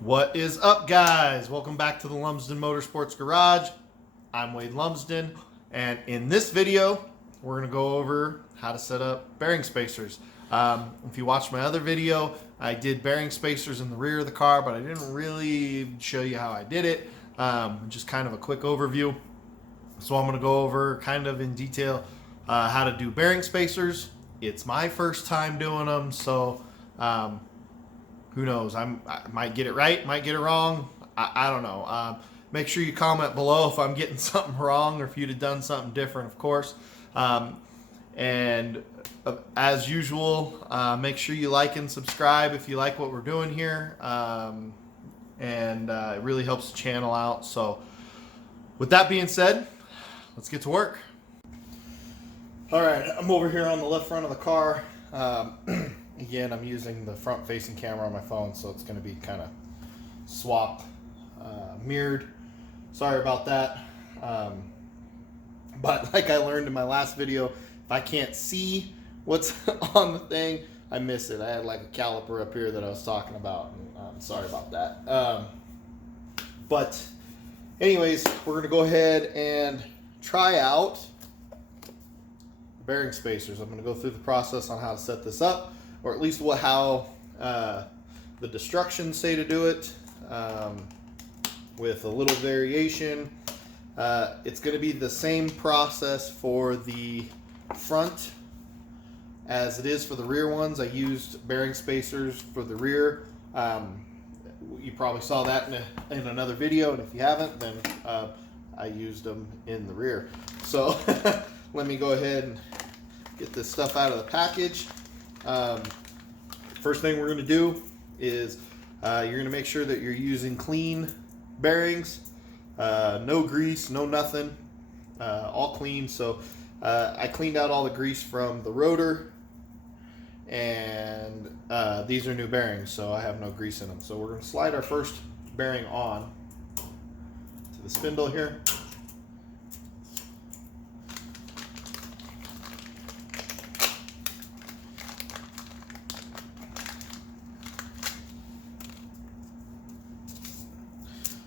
What is up, guys? Welcome back to the Lumsden Motorsports Garage. I'm Wade Lumsden, and in this video, we're going to go over how to set up bearing spacers. If you watched my other video, I did bearing spacers in the rear of the car, but I didn't really show you how I did it. Just kind of a quick overview. So I'm going to go over kind of in detail how to do bearing spacers. It's my first time doing them, so who knows? I might get it right, might get it wrong. I don't know. Make sure you comment below if I'm getting something wrong or if you'd have done something different, of course. And as usual, make sure you like and subscribe if you like what we're doing here. It really helps the channel out. So with that being said, let's get to work. All right, I'm over here on the left front of the car. Again, I'm using the front-facing camera on my phone, so it's going to be kind of swapped, mirrored. Sorry about that. But like I learned in my last video, if I can't see what's on the thing, I miss it. I had like a caliper up here that I was talking about. And, sorry about that. But anyways, we're going to go ahead and try out bearing spacers. I'm going to go through the process on how to set this up, or at least how the instructions say to do it, with a little variation. It's going to be the same process for the front as it is for the rear ones. I used bearing spacers for the rear. You probably saw that in another video, and if you haven't, then I used them in the rear. So let me go ahead and get this stuff out of the package. First thing we're going to do is you're going to make sure that you're using clean bearings, no grease, no nothing, all clean. So I cleaned out all the grease from the rotor, and these are new bearings, so I have no grease in them. So we're going to slide our first bearing on to the spindle here.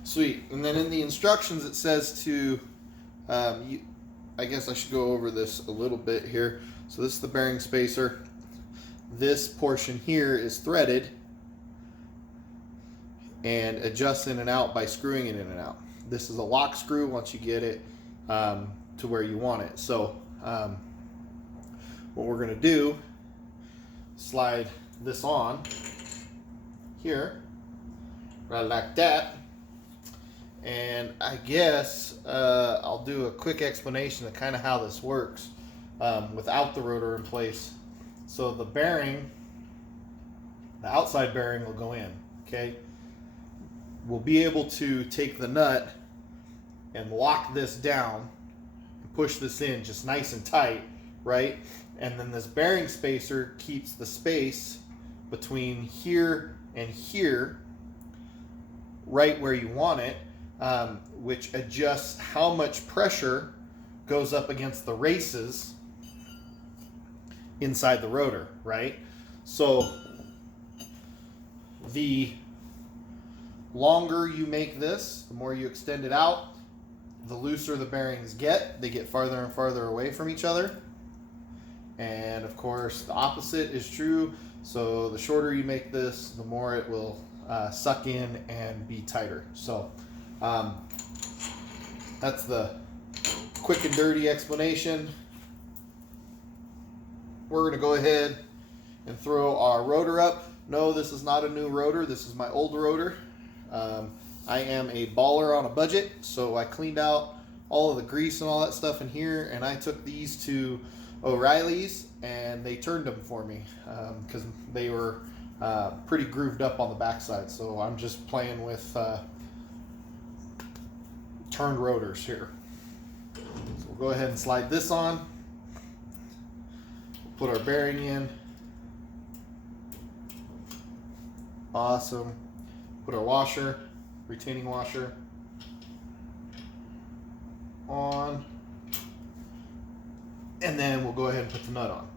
Sweet. And then in the instructions it says to, I guess I should go over this a little bit here. So this is the bearing spacer. This portion here is threaded and adjusts in and out by screwing it in and out. This is a lock screw once you get it to where you want it. So what we're going to do, slide this on here, right like that. And I guess I'll do a quick explanation of kind of how this works without the rotor in place. So the bearing, the outside bearing will go in, okay? We'll be able to take the nut and lock this down and push this in just nice and tight, right? And then this bearing spacer keeps the space between here and here right where you want it. Which adjusts how much pressure goes up against the races inside the rotor, right? So the longer you make this, the more you extend it out, the looser the bearings get. They get farther and farther away from each other. And of course, the opposite is true. So the shorter you make this, the more it will suck in and be tighter. So that's the quick and dirty explanation. We're going to go ahead and throw our rotor up. No, this is not a new rotor. This is my old rotor. I am a baller on a budget, so I cleaned out all of the grease and all that stuff in here, and I took these to O'Reilly's, and they turned them for me because they were pretty grooved up on the backside. So I'm just playing with turned rotors here. So we'll go ahead and slide this on. We'll put our bearing in. Awesome. Put our washer, retaining washer, on. And then we'll go ahead and put the nut on.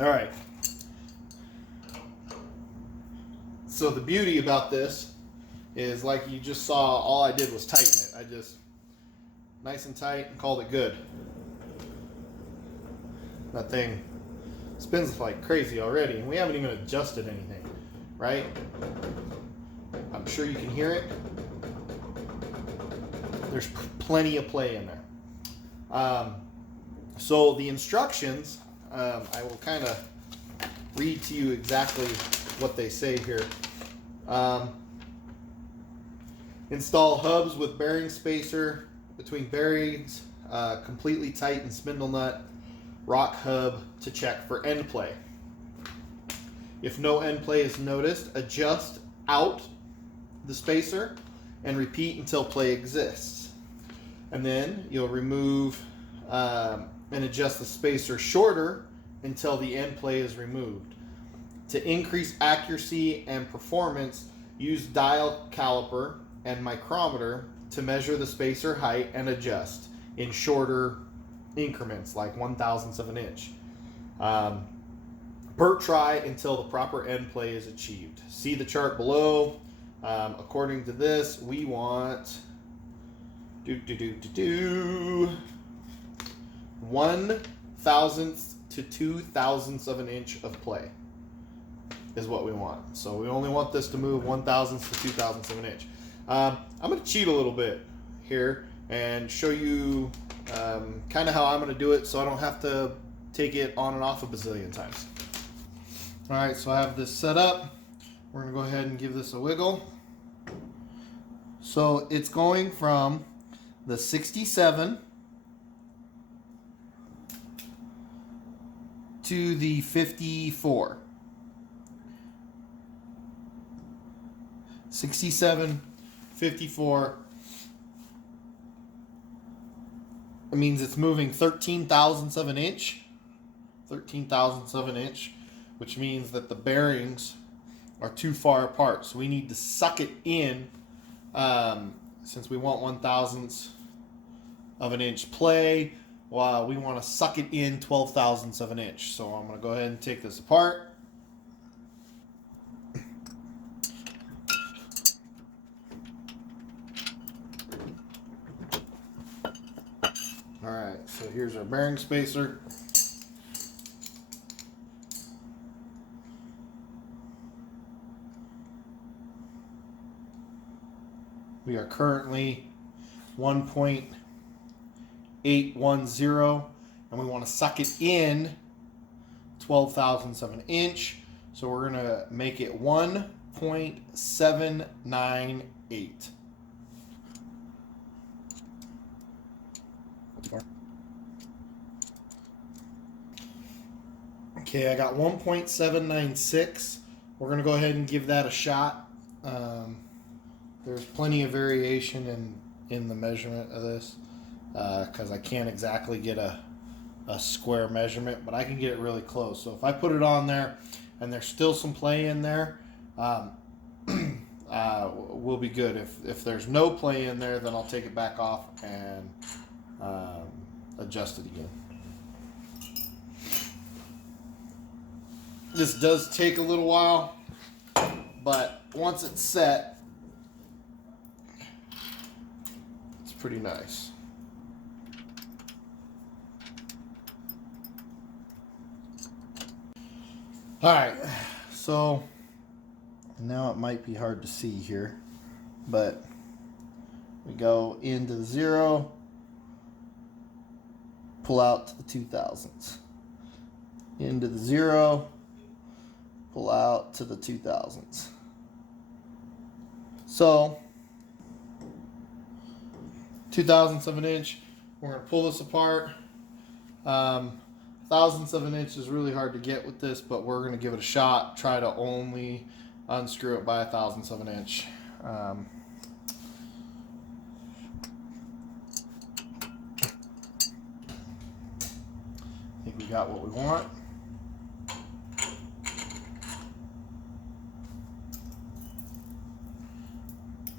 All right. So the beauty about this is, like you just saw, all I did was tighten it. I just nice and tight and called it good. That thing spins like crazy already, and we haven't even adjusted anything, right? I'm sure you can hear it. There's plenty of play in there. So the instructions, I will kind of read to you exactly what they say here. Install hubs with bearing spacer between bearings, completely tighten spindle nut, rock hub to check for end play. If no end play is noticed, adjust out the spacer and repeat until play exists. And then you'll remove and adjust the spacer shorter until the end play is removed. To increase accuracy and performance, use dial caliper and micrometer to measure the spacer height and adjust in shorter increments, like 1/1000th of an inch. Try until the proper end play is achieved. See the chart below. According to this, we want 1/1000th to 2/1000ths of an inch of play is what we want. So we only want this to move 1/1000th to 2/1000ths of an inch. I'm going to cheat a little bit here and show you kind of how I'm going to do it, so I don't have to take it on and off a bazillion times. All right, so I have this set up. We're going to go ahead and give this a wiggle. So it's going from the 67 to the 54. 67, 54. It means it's moving 13/1000ths of an inch. 13/1000ths of an inch, which means that the bearings are too far apart. So we need to suck it in, since we want 1/1000ths of an inch play. Well, we want to suck it in 12/1000ths of an inch. So I'm going to go ahead and take this apart. All right, so here's our bearing spacer. We are currently 1.810, and we want to suck it in 12/1000ths of an inch. So we're going to make it 1.798. Okay, I got 1.796. We're going to go ahead and give that a shot. There's plenty of variation in the measurement of this, because I can't exactly get a square measurement, but I can get it really close. So if I put it on there and there's still some play in there, we'll be good. If there's no play in there, then I'll take it back off and adjust it again. This does take a little while, but once it's set, it's pretty nice. All right, so now it might be hard to see here, but we go into the 0, pull out to the 2/1000ths, into the 0, pull out to the 2/1000ths. So 2/1000ths of an inch, we're going to pull this apart. 1/1000ths of an inch is really hard to get with this, but we're going to give it a shot. Try to only unscrew it by 1/1000ths of an inch. I think we got what we want.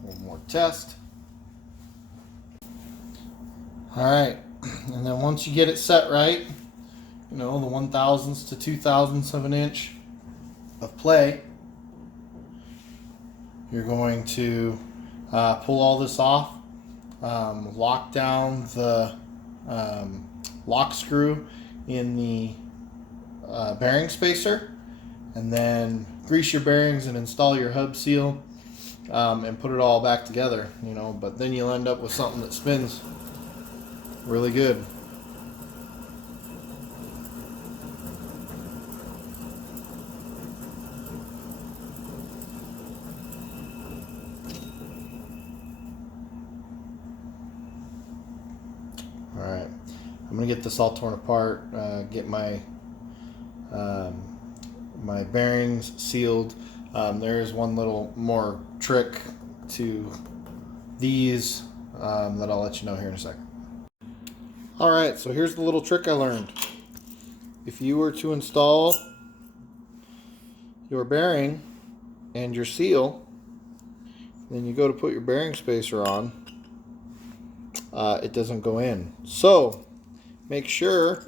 One more test. All right, and then once you get it set right, you know, the 1/1000th to 2/1000th of an inch of play. You're going to pull all this off, lock down the lock screw in the bearing spacer, and then grease your bearings and install your hub seal, and put it all back together, you know, but then you'll end up with something that spins really good. All right, I'm gonna get this all torn apart, get my my bearings sealed. There is one little more trick to these that I'll let you know here in a second. All right, so here's the little trick I learned. If you were to install your bearing and your seal, then you go to put your bearing spacer on, it doesn't go in. So make sure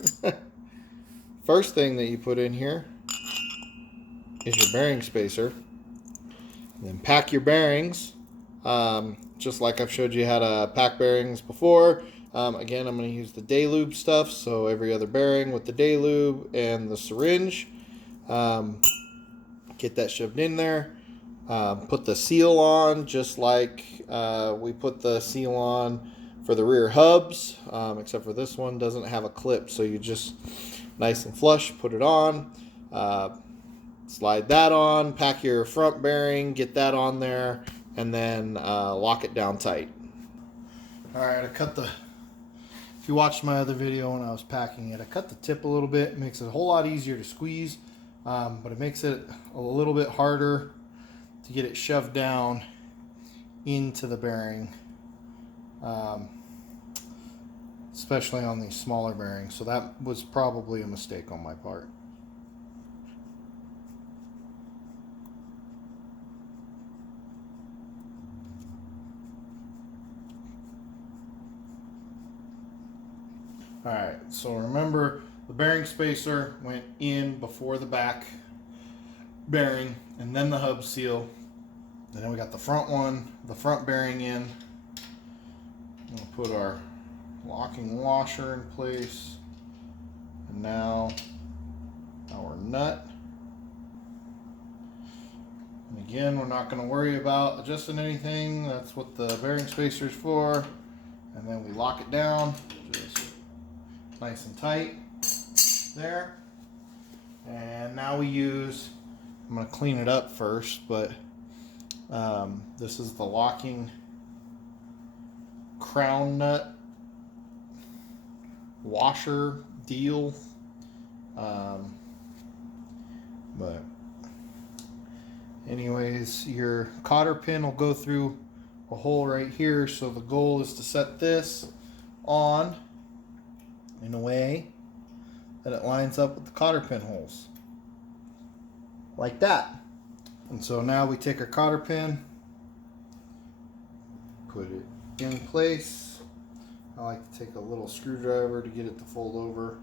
first thing that you put in here is your bearing spacer. And then pack your bearings, just like I've showed you how to pack bearings before. Again, I'm going to use the day lube stuff, so every other bearing with the day lube and the syringe. Get that shoved in there. Put the seal on just like we put the seal on for the rear hubs, except for this one doesn't have a clip, so you just nice and flush put it on, slide that on, pack your front bearing, get that on there, and then lock it down tight. All right, if you watched my other video when I was packing it, I cut the tip a little bit. It makes it a whole lot easier to squeeze, but it makes it a little bit harder to get it shoved down into the bearing, especially on these smaller bearings. So that was probably a mistake on my part. All right, so remember the bearing spacer went in before the back bearing, and then the hub seal, and then we got the front one, the front bearing in. We'll put our locking washer in place, and now our nut. And again, we're not going to worry about adjusting anything. That's what the bearing spacer is for. And then we lock it down, just nice and tight there. And now we use, I'm going to clean it up first, but this is the locking crown nut washer deal. But anyways, your cotter pin will go through a hole right here, so the goal is to set this on in a way that it lines up with the cotter pin holes like that. And so now we take our cotter pin, put it in place. I like to take a little screwdriver to get it to fold over.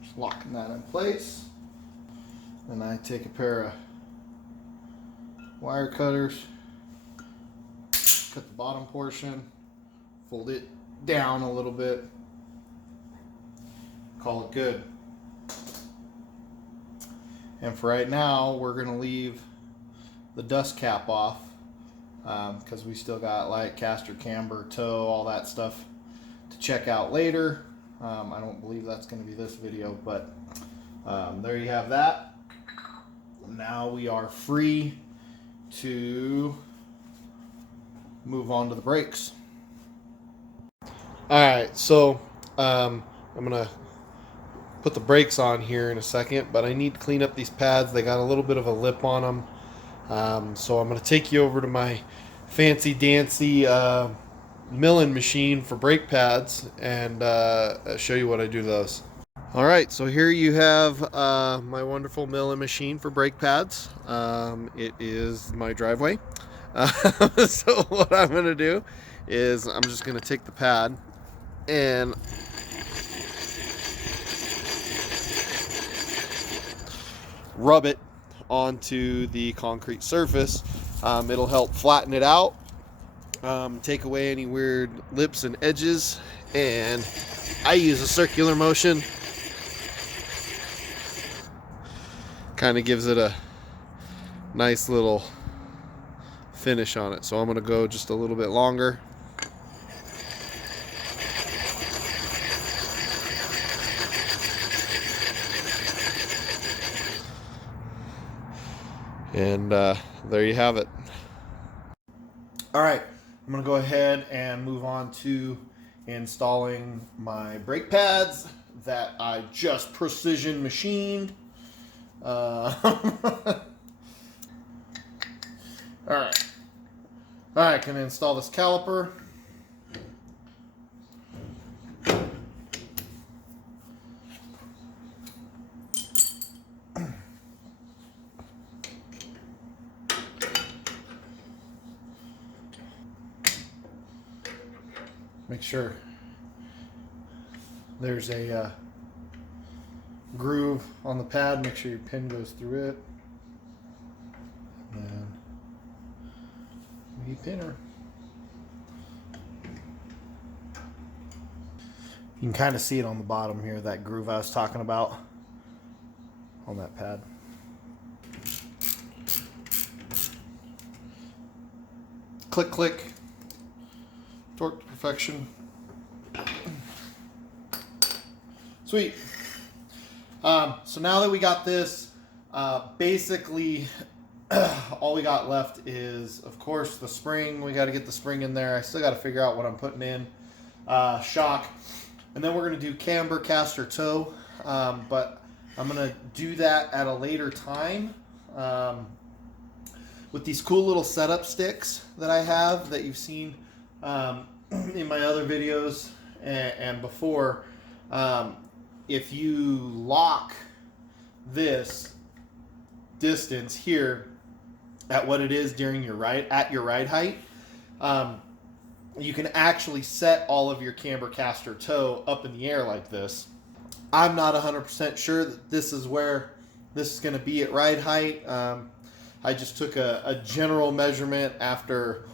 Just locking that in place. And I take a pair of wire cutters, cut the bottom portion, fold it down a little bit, call it good. And for right now, we're going to leave the dust cap off because we still got light, caster, camber, toe, all that stuff to check out later. I don't believe that's going to be this video, but there you have that. Now we are free to move on to the brakes. All right, so I'm going to put the brakes on here in a second, but I need to clean up these pads. They got a little bit of a lip on them. So I'm going to take you over to my fancy dancy milling machine for brake pads and show you what I do to those. All right, so here you have my wonderful milling machine for brake pads. It is my driveway. So what I'm going to do is I'm just going to take the pad and rub it onto the concrete surface. It'll help flatten it out, take away any weird lips and edges, and I use a circular motion. Kind of gives it a nice little finish on it. So I'm going to go just a little bit longer. And there you have it. All right, I'm going to go ahead and move on to installing my brake pads that I just precision machined. All right. All right, can I install this caliper? Make sure there's a groove on the pad. Make sure your pin goes through it. And pinner. You can kind of see it on the bottom here, that groove I was talking about on that pad. Click, click. Torque to perfection. Sweet. So now that we got this, basically all we got left is, of course, the spring. We got to get the spring in there. I still got to figure out what I'm putting in. Shock. And then we're going to do camber, caster, toe. But I'm going to do that at a later time. With these cool little setup sticks that I have that you've seen in my other videos and before. If you lock this distance here at what it is during your ride, at your ride height, you can actually set all of your camber, caster, toe up in the air like this. I'm not 100% sure that this is where this is going to be at ride height. I just took a general measurement after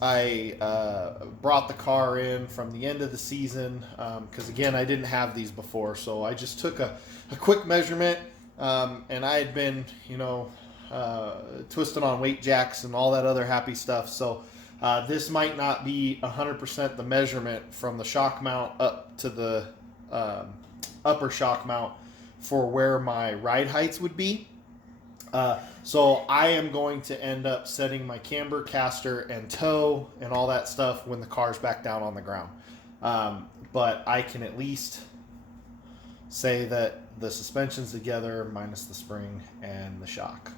I brought the car in from the end of the season, because again, I didn't have these before, so I just took a quick measurement, and I had been, twisted on weight jacks and all that other happy stuff, so this might not be 100% the measurement from the shock mount up to the upper shock mount for where my ride heights would be. So I am going to end up setting my camber, caster, and toe and all that stuff when the car's back down on the ground. But I can at least say that the suspension's together minus the spring and the shock.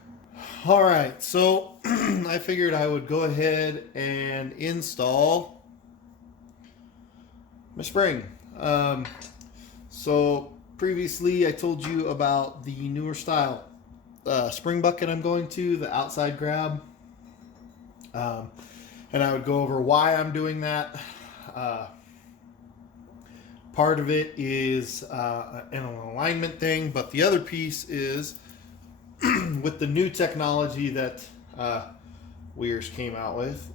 All right, so I figured I would go ahead and install my spring. So previously I told you about the newer style spring bucket I'm going to, the outside grab. And I would go over why I'm doing that. Part of it is an alignment thing, but the other piece is with the new technology that Weir's came out with.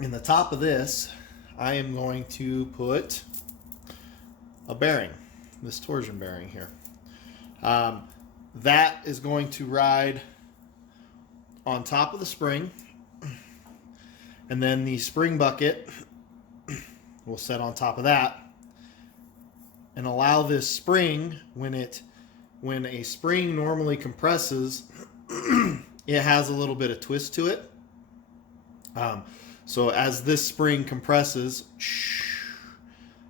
In the top of this, I am going to put a bearing, this torsion bearing here. That is going to ride on top of the spring, and then the spring bucket will set on top of that and allow this spring, when a spring normally compresses, it has a little bit of twist to it. So as this spring compresses,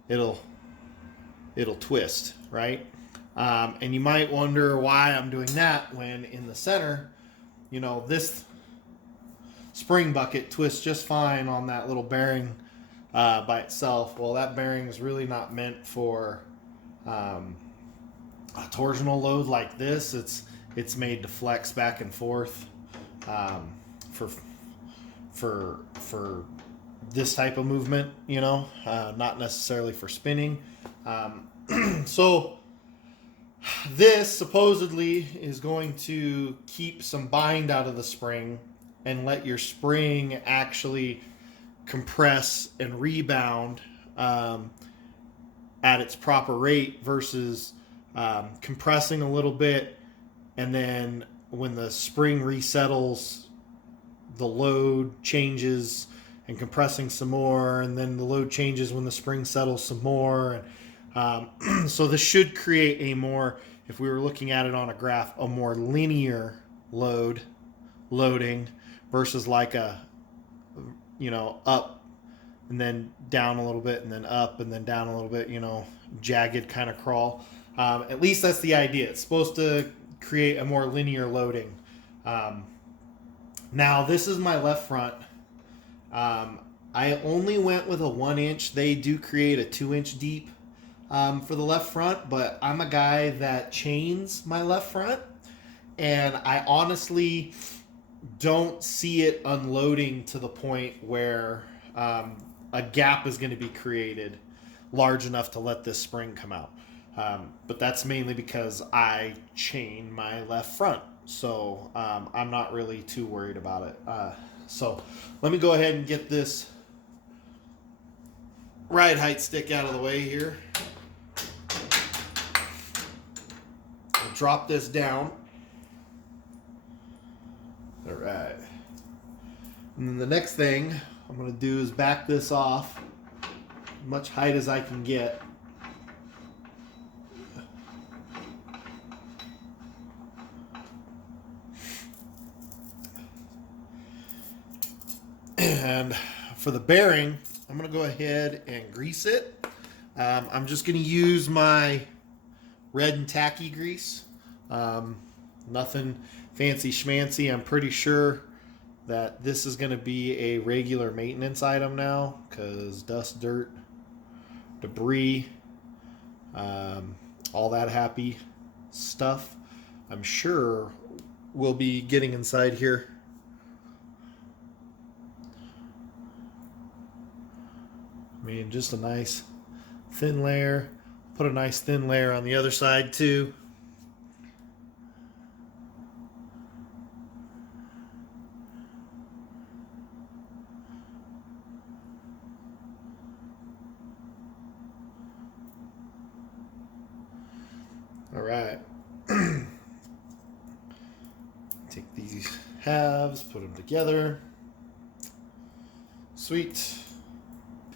it'll twist, right? And you might wonder why I'm doing that when in the center, this spring bucket twists just fine on that little bearing by itself. Well, that bearing is really not meant for a torsional load like this. It's made to flex back and forth for this type of movement, not necessarily for spinning. So This supposedly is going to keep some bind out of the spring and let your spring actually compress and rebound at its proper rate versus compressing a little bit, and then when the spring resettles, the load changes and compressing some more, and then the load changes when the spring settles some more. And so this should create a more, if we were looking at it on a graph, a more linear loading versus like a, up and then down a little bit and then up and then down a little bit, jagged kind of crawl. At least that's the idea. It's supposed to create a more linear loading. Now this is my left front. I only went with a 1 inch. They do create a 2-inch deep for the left front, but I'm a guy that chains my left front, and I honestly don't see it unloading to the point where a gap is going to be created large enough to let this spring come out. But that's mainly because I chain my left front. So I'm not really too worried about it. So let me go ahead and get this ride height stick out of the way here. I'll drop this down. All right. And then the next thing I'm going to do is back this off as much height as I can get. And for the bearing, I'm going to go ahead and grease it. I'm just going to use my red and tacky grease. Nothing fancy schmancy. I'm pretty sure that this is going to be a regular maintenance item now because dust, dirt, debris, all that happy stuff, I'm sure will be getting inside here. I mean, just a nice thin layer. Put a nice thin layer on the other side too. All right. Take these halves, put them together. Sweet.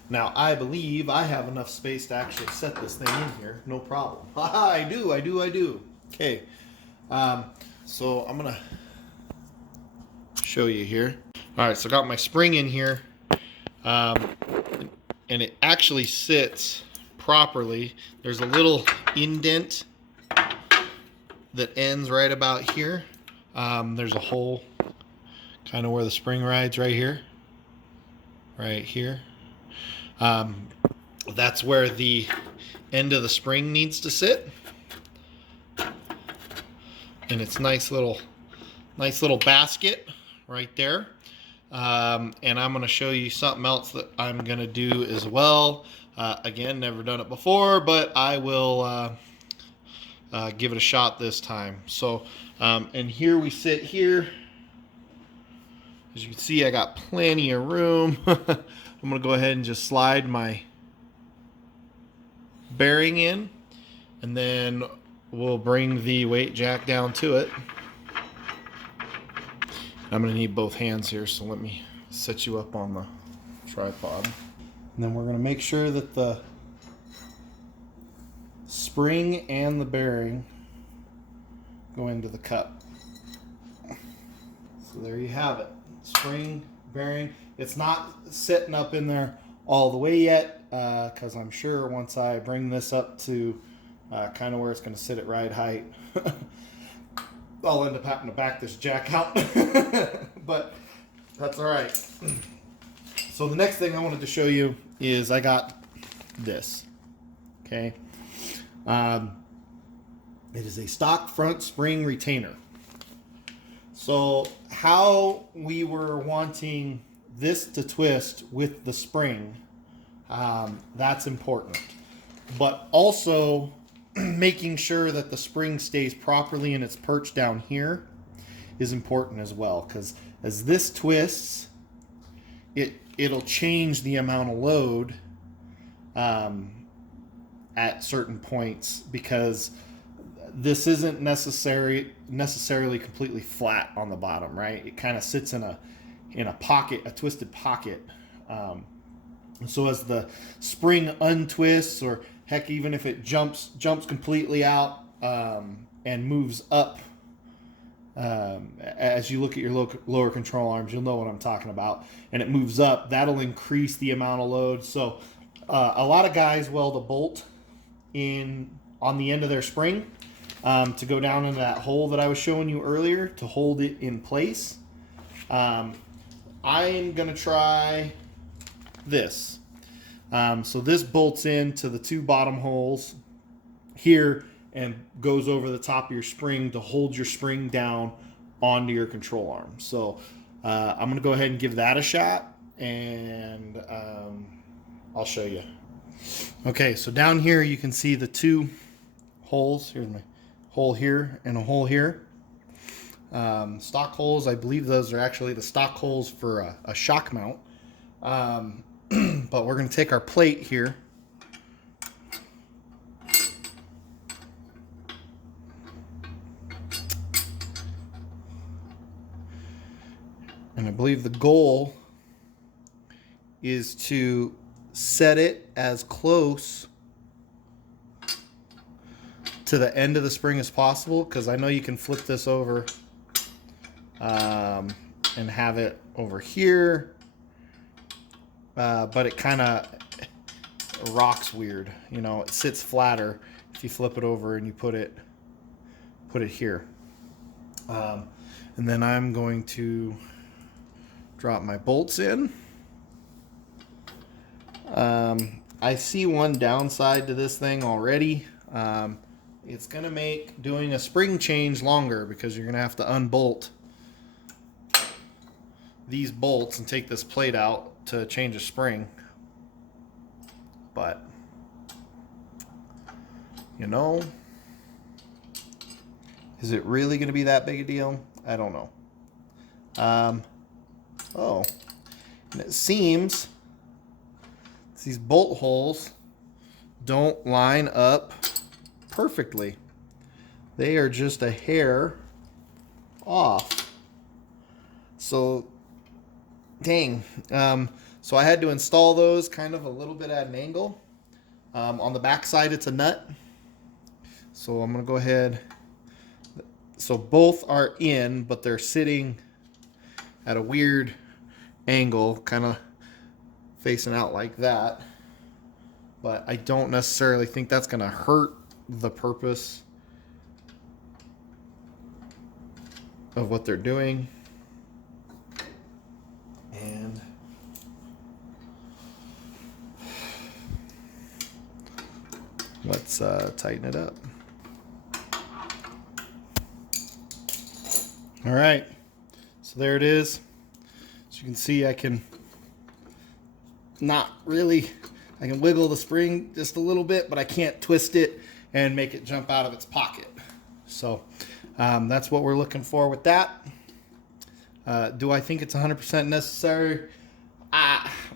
Now, I believe I have enough space to actually set this thing in here. No problem. I do. Okay. So I'm going to show you here. All right, so I got my spring in here. And it actually sits properly. There's a little indent that ends right about here. There's a hole kind of where the spring rides right here. Right here. That's where the end of the spring needs to sit. And it's nice little basket right there. And I'm going to show you something else that I'm going to do as well. Again, never done it before, but I will give it a shot this time. So, and here we sit here. As you can see, I got plenty of room. I'm going to go ahead and just slide my bearing in, and then we'll bring the weight jack down to it. I'm going to need both hands here, so let me set you up on the tripod. And then we're going to make sure that the spring and the bearing go into the cup. So there you have it. Spring, bearing. It's not sitting up in there all the way yet, because I'm sure once I bring this up to kind of where it's going to sit at ride height, I'll end up having to back this jack out. But that's all right. So the next thing I wanted to show you is I got this. Okay. It is a stock front spring retainer. So how we were wanting this to twist with the spring, that's important. But also making sure that the spring stays properly in its perch down here is important as well, because as this twists, it'll change the amount of load at certain points, because this isn't necessarily completely flat on the bottom, right? It kind of sits in a pocket, a twisted pocket. So as the spring untwists, or heck, even if it jumps completely out and moves up, as you look at your lower control arms, you'll know what I'm talking about. And it moves up, that'll increase the amount of load. So a lot of guys weld a bolt on the end of their spring to go down into that hole that I was showing you earlier to hold it in place. I'm gonna try this. So this bolts into the two bottom holes here and goes over the top of your spring to hold your spring down onto your control arm. So I'm gonna go ahead and give that a shot, and I'll show you. Okay, so down here you can see the two holes. Here's my hole here and a hole here. Stock holes, I believe those are actually the stock holes for a shock mount. But we're going to take our plate here. And I believe the goal is to set it as close to the end of the spring as possible, because I know you can flip this over and have it over here, but it kind of rocks weird. You know, it sits flatter if you flip it over and you put it here. And then I'm going to drop my bolts in. I see one downside to this thing already. It's going to make doing a spring change longer, because you're going to have to unbolt these bolts and take this plate out to change a spring. But, you know, is it really going to be that big a deal? I don't know. Oh, and it seems these bolt holes don't line up perfectly. They are just a hair off. So, dang. So I had to install those kind of a little bit at an angle. On the back side, it's a nut. So I'm going to go ahead. So both are in, but they're sitting at a weird angle, kind of facing out like that. But I don't necessarily think that's going to hurt the purpose of what they're doing. And let's tighten it up. All right, so there it is. As you can see, I can wiggle the spring just a little bit, but I can't twist it and make it jump out of its pocket. So that's what we're looking for with that. Do I think it's 100% necessary?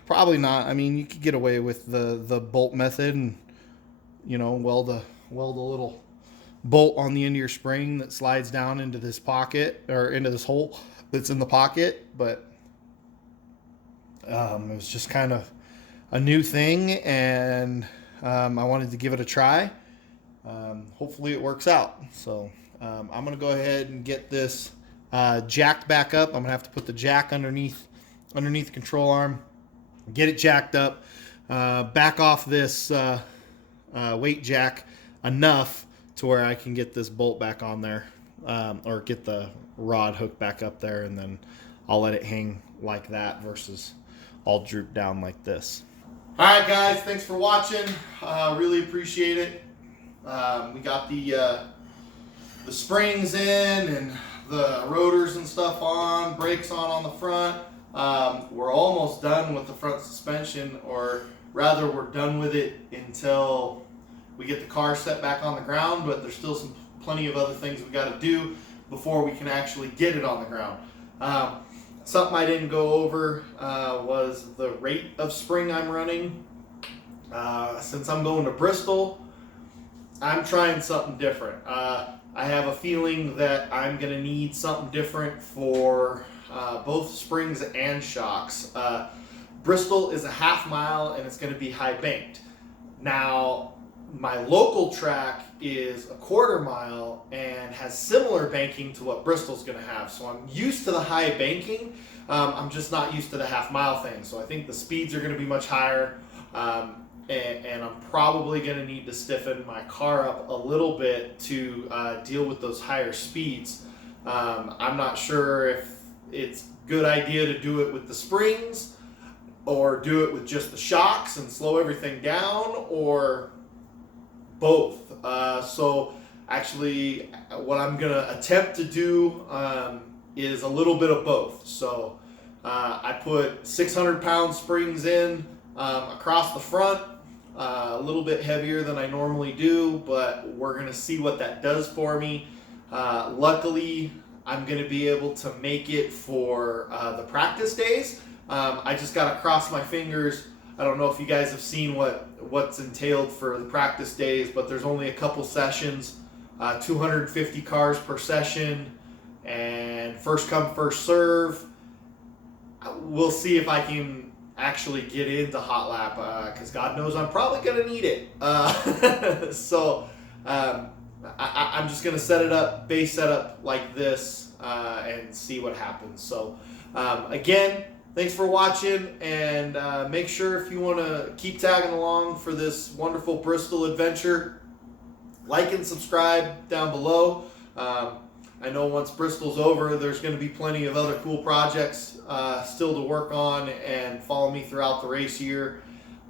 Probably not. I mean, you could get away with the bolt method and, you know, weld a little bolt on the end of your spring that slides down into this pocket, or into this hole that's in the pocket. But it was just kind of a new thing, and I wanted to give it a try. Hopefully it works out. So I'm going to go ahead and get this jacked back up. I'm going to have to put the jack underneath the control arm, get it jacked up, back off this weight jack enough to where I can get this bolt back on there, or get the rod hooked back up there, and then I'll let it hang like that versus all droop down like this. All right, guys, thanks for watching. Really appreciate it. We got the springs in and the rotors and stuff on, brakes on the front. We're almost done with the front suspension, or rather we're done with it until we get the car set back on the ground, but there's still plenty of other things we got to do before we can actually get it on the ground. Something I didn't go over was the rate of spring I'm running. Since I'm going to Bristol, I'm trying something different. I have a feeling that I'm going to need something different for both springs and shocks. Bristol is a half mile and it's going to be high banked. Now, my local track is a quarter mile and has similar banking to what Bristol's going to have. So I'm used to the high banking. I'm just not used to the half mile thing. So I think the speeds are going to be much higher. And I'm probably going to need to stiffen my car up a little bit to deal with those higher speeds. I'm not sure if it's a good idea to do it with the springs or do it with just the shocks and slow everything down, or both. So actually what I'm going to attempt to do is a little bit of both. So I put 600-pound springs in across the front, a little bit heavier than I normally do, but we're going to see what that does for me. Luckily, I'm going to be able to make it for the practice days. I just got to cross my fingers. I don't know if you guys have seen what's entailed for the practice days, but there's only a couple sessions, 250 cars per session, and first come, first serve. We'll see if I can actually get into hot lap, because God knows I'm probably going to need it. So I'm just going to set it up, base setup like this, and see what happens. So again, thanks for watching, and make sure if you want to keep tagging along for this wonderful Bristol adventure, like and subscribe down below. I know once Bristol's over, there's going to be plenty of other cool projects still to work on, and follow me throughout the race year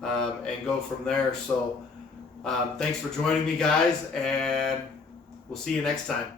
and go from there. So thanks for joining me, guys, and we'll see you next time.